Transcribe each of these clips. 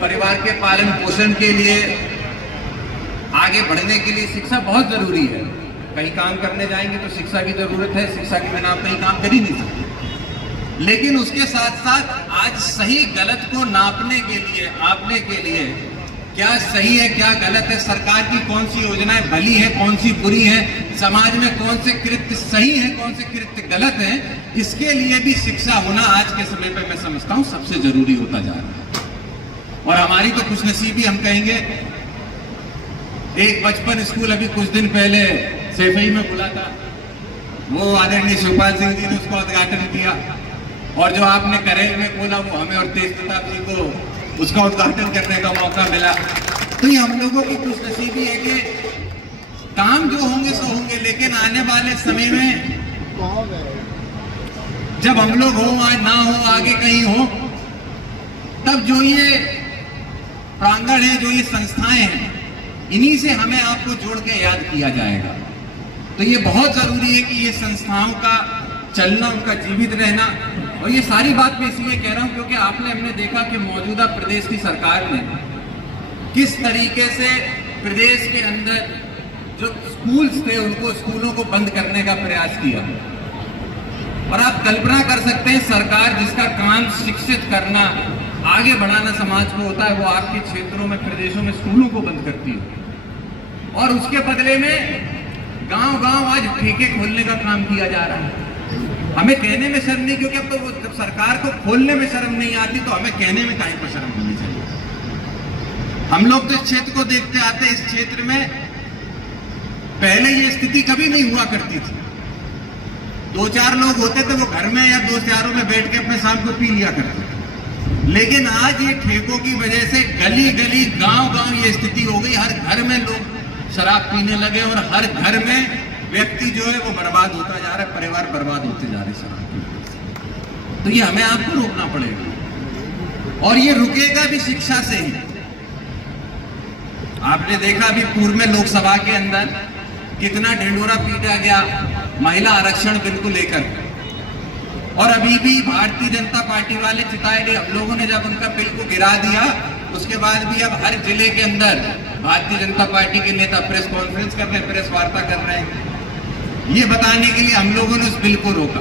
परिवार के पालन पोषण के लिए, आगे बढ़ने के लिए शिक्षा बहुत जरूरी है। कहीं काम करने जाएंगे तो शिक्षा की जरूरत है, शिक्षा के बिना आप कहीं काम कर ही नहीं सकते। लेकिन उसके साथ साथ आज सही गलत को नापने के लिए, आपने के लिए क्या सही है क्या गलत है, सरकार की कौन सी योजनाएं भली है कौन सी बुरी है, समाज में कौन से कृत्य सही है कौन से कृत्य गलत है, इसके लिए भी शिक्षा होना आज के समय पे मैं समझता हूं सबसे जरूरी होता जा रहा है। और हमारी तो खुशनसीबी, हम कहेंगे एक बचपन स्कूल अभी कुछ दिन पहले सैफई में खुला था, वो आदरणीय शिवपाल सिंह जी ने उसका उद्घाटन किया, और जो आपने करेल में खोला वो हमें और तेज प्रताप जी को उसका उद्घाटन करने का मौका मिला। तो ये हम लोगों की खुशनसीबी है कि काम जो होंगे सो होंगे, लेकिन आने वाले समय में जब हम लोग हो आज ना हो आगे कहीं हो, तब जो ये प्रांगण है, जो ये संस्थाएं हैं, इन्हीं से हमें आपको जोड़ के याद किया जाएगा। तो ये बहुत जरूरी है कि ये संस्थाओं का चलना, उनका जीवित रहना। और ये सारी बात मैं इसलिए कह रहा हूं क्योंकि हमने देखा कि मौजूदा प्रदेश की सरकार ने किस तरीके से प्रदेश के अंदर जो स्कूल्स थे उनको, स्कूलों को बंद करने का प्रयास किया। और आप कल्पना कर सकते हैं, सरकार जिसका काम शिक्षित करना, आगे बढ़ाना समाज को होता है, वो आपके क्षेत्रों में, प्रदेशों में स्कूलों को बंद करती है। और उसके बदले में गांव-गांव आज ठेके खोलने का काम किया जा रहा है। हमें कहने में शर्म नहीं, क्योंकि अब तो जब सरकार को खोलने में शर्म नहीं आती तो हमें कहने में काहे को शर्म होनी चाहिए। हम लोग तो इस क्षेत्र को देखते आते, इस क्षेत्र में पहले ये स्थिति कभी नहीं हुआ करती थी। 2-4 लोग होते थे, वो घर में या दोस्त यारों में बैठ के अपने शाम को पी लिया करते थे। लेकिन आज ये ठेकों की वजह से गली गली, गांव-गांव ये स्थिति हो गई। हर घर में लोग शराब पीने लगे और हर घर में व्यक्ति जो है वो बर्बाद होता जा रहा है, परिवार बर्बाद होते जा रहे हैं। तो ये हमें आपको रोकना पड़ेगा, और ये रुकेगा भी शिक्षा से ही। आपने देखा अभी पूर्व में लोकसभा के अंदर कितना ढिंढोरा पीटा गया महिला आरक्षण बिल को लेकर, और अभी भी भारतीय जनता पार्टी वाले चिताए गए। हम लोगों ने जब उनका बिल को गिरा दिया, उसके बाद भी अब हर जिले के अंदर भारतीय जनता पार्टी के नेता प्रेस कॉन्फ्रेंस कर रहे हैं, प्रेस वार्ता कर रहे हैं, ये बताने के लिए हम लोगों ने उस बिल को रोका।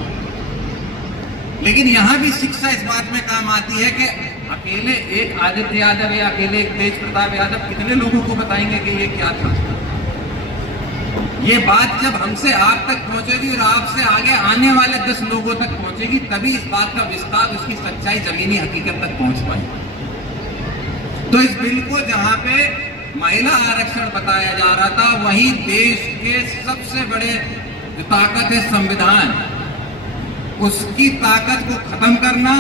लेकिन यहां भी शिक्षा इस बात में काम आती है कि अकेले एक आदित्य यादव या अकेले एक तेज प्रताप यादव कितने लोगों को बताएंगे कि ये क्या था। ये बात जब हमसे आप तक पहुंचेगी और आपसे आगे आने वाले 10 लोगों तक पहुंचेगी, तभी इस बात का विस्तार, उसकी सच्चाई, जमीनी हकीकत तक पहुंच पाएगी। तो इस बिल को जहां पे महिला आरक्षण बताया जा रहा था, वहीं देश के सबसे बड़े जो ताकत है संविधान, उसकी ताकत को खत्म करना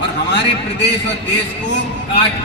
और हमारे प्रदेश और देश को काट